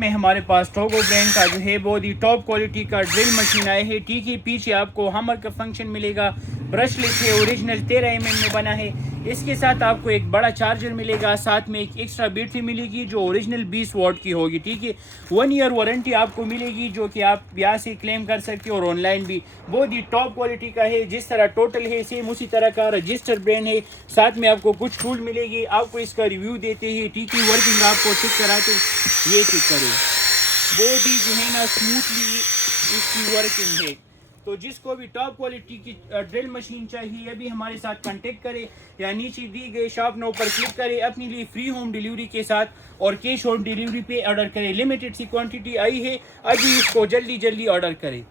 में हमारे पास Togo brand का जो है बहुत ही टॉप क्वालिटी का ड्रिल मशीन आए है। ठीक है, पीछे आपको हमर का फंक्शन मिलेगा, ब्रशलेस है, ओरिजिनल 13 mm में बना है। इसके साथ आपको एक बड़ा चार्जर मिलेगा, साथ में एक एक्स्ट्रा बैटरी मिलेगी जो ओरिजिनल 20 वॉट की होगी। ठीक है, 1 ईयर वारंटी आपको मिलेगी जो कि आप यहाँ से क्लेम कर सकते हो और ऑनलाइन भी। बहुत ही टॉप क्वालिटी का है, जिस तरह टोटल है सेम उसी तरह का रजिस्टर ब्रांड है। साथ में आपको कुछ टूल मिलेगी, आपको इसका रिव्यू देते हैं। ठीक है, वर्किंग आपको चेक कराते, ये चेक करें, बहुत ही जो है ना स्मूथली इसकी वर्किंग है। तो जिसको भी टॉप क्वालिटी की ड्रिल मशीन चाहिए अभी हमारे साथ कांटेक्ट करें या नीचे दी गए शॉप नो पर क्लिक करें अपने लिए फ्री होम डिलीवरी के साथ और कैश ऑन डिलीवरी पे ऑर्डर करें। लिमिटेड सी क्वांटिटी आई है, अभी इसको जल्दी ऑर्डर करें।